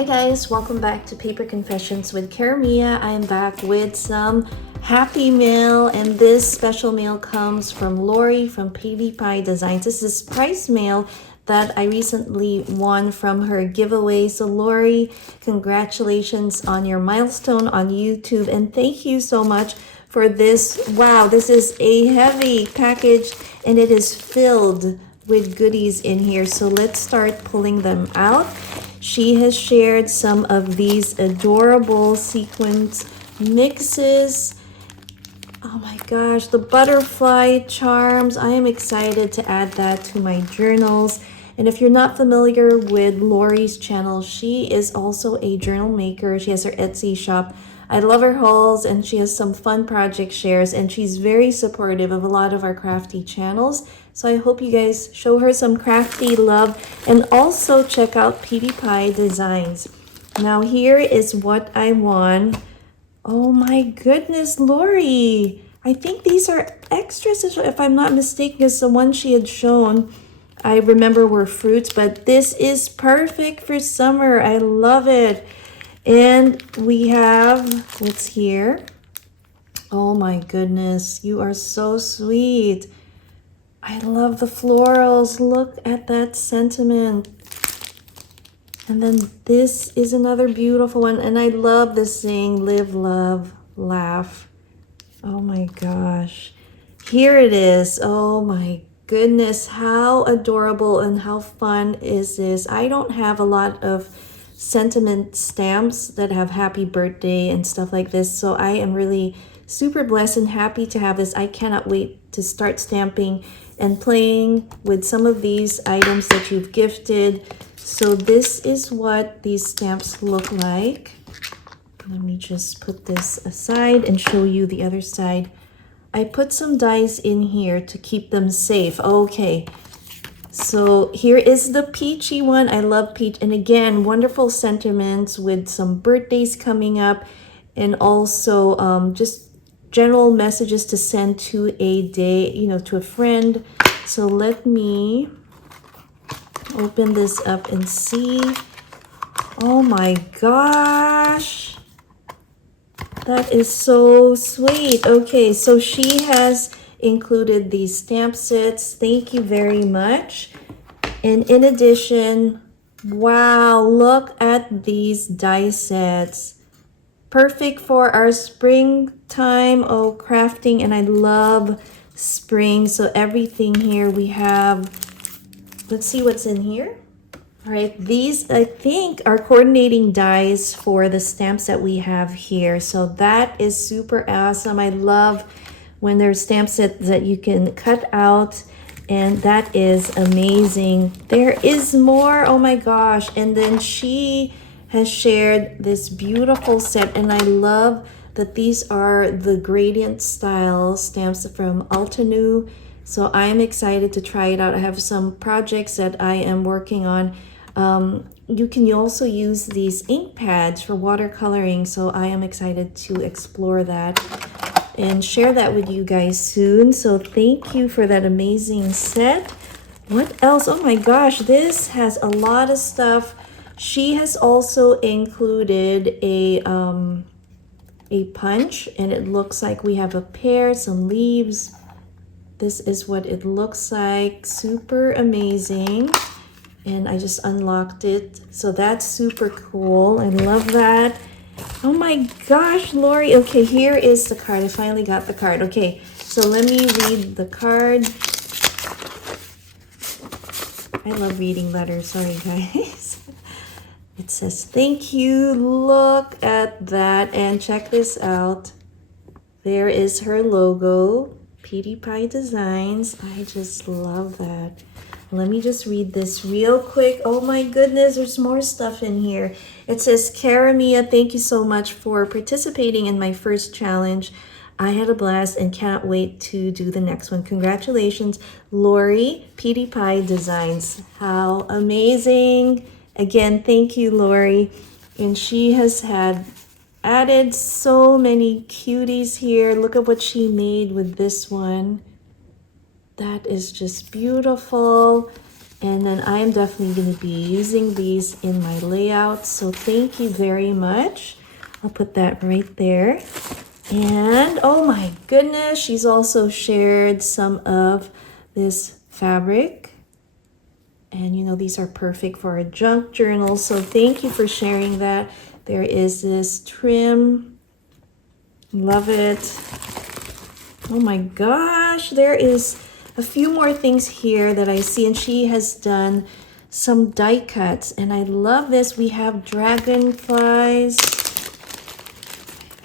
Hi guys, welcome back to Paper Confessions with Karamia. I am back with some Happy Mail, and this special mail comes from Lori from PewDiePie Designs. This is prize mail that I recently won from her giveaway. So Lori, congratulations on your milestone on YouTube, and thank you so much for this. Wow, this is a heavy package and it is filled with goodies in here. So let's start pulling them out. She has shared some of these adorable sequins mixes. Oh my gosh, the butterfly charms. I am excited to add that to my journals. And if you're not familiar with Lori's channel, she is also a journal maker. She has her Etsy shop. I love her hauls, and she has some fun project shares, and she's very supportive of a lot of our crafty channels. So I hope you guys show her some crafty love, and also check out PewDiePie Designs. Now here is what I won. Oh my goodness, Lori. I think these are extras, if I'm not mistaken, because the one she had shown, I remember, were fruits, but this is perfect for summer. I love it. And we have, what's here? Oh my goodness, you are so sweet. I love the florals. Look at that sentiment. And then this is another beautiful one. And I love this saying, live, love, laugh. Oh my gosh. Here it is. Oh my goodness. How adorable and how fun is this? I don't have a lot of sentiment stamps that have happy birthday and stuff like this. So I am really super blessed and happy to have this. I cannot wait to start stamping and playing with some of these items that you've gifted. So this is what these stamps look like. Let me just put this aside and show you the other side. I put some dies in here to keep them safe. Okay, so here is the peachy one. I love peach. And again, wonderful sentiments with some birthdays coming up, and also just general messages to send to a day, to a friend. So let me open this up and see. Oh my gosh. That is so sweet. Okay, so she has included these stamp sets. Thank you very much. And in addition, wow, look at these die sets. Perfect for our springtime crafting, and I love spring. So everything here we have. Let's see what's in here. All right, these I think are coordinating dies for the stamps that we have here. So that is super awesome. I love when there's stamp sets that you can cut out, and that is amazing. There is more. Oh my gosh. And then she has shared this beautiful set, and I love that these are the gradient style stamps from Altenew. So I'm excited to try it out. I have some projects that I am working on. You can also use these ink pads for watercoloring, so I am excited to explore that and share that with you guys soon. So thank you for that amazing set. What else? Oh my gosh, this has a lot of stuff. She has also included a punch, and it looks like we have a pear, some leaves. This is what it looks like. Super amazing. And I just unlocked it. So that's super cool. I love that. Oh my gosh, Lori. Okay, here is the card. I finally got the card. Okay, so let me read the card. I love reading letters. Sorry, guys. It says, thank you. Look at that. And check this out. There is her logo, PewDiePie Designs. I just love that. Let me just read this real quick. Oh my goodness, there's more stuff in here. It says, Karamia, thank you so much for participating in my first challenge. I had a blast and can't wait to do the next one. Congratulations, Lori, PewDiePie Designs. How amazing. Again, thank you, Lori. And she has added so many cuties here. Look at what she made with this one. That is just beautiful. And then I am definitely going to be using these in my layout. So thank you very much. I'll put that right there. And oh my goodness, she's also shared some of this fabric. And you know, these are perfect for a junk journal. So thank you for sharing that. There is this trim. Love it. Oh my gosh, there is a few more things here that I see, and she has done some die cuts, and I love this. We have dragonflies.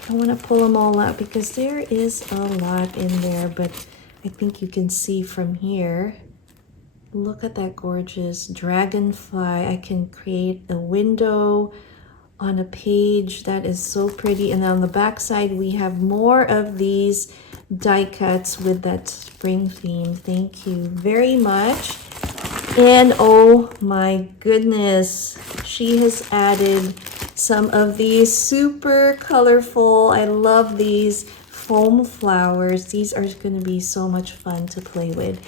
I want to pull them all out because there is a lot in there, but I think you can see from here. Look at that gorgeous dragonfly. I can create a window on a page that is so pretty. And on the back side, we have more of these die cuts with that spring theme. Thank you very much. And oh my goodness, she has added some of these super colorful, I love these foam flowers. These are going to be so much fun to play with.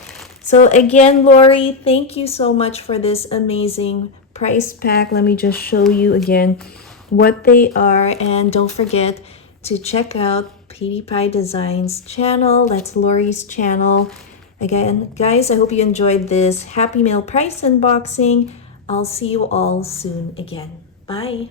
So again, Lori, thank you so much for this amazing price pack. Let me just show you again what they are. And don't forget to check out Petey Pie Designs channel. That's Lori's channel. Again, guys, I hope you enjoyed this Happy Mail price unboxing. I'll see you all soon again. Bye.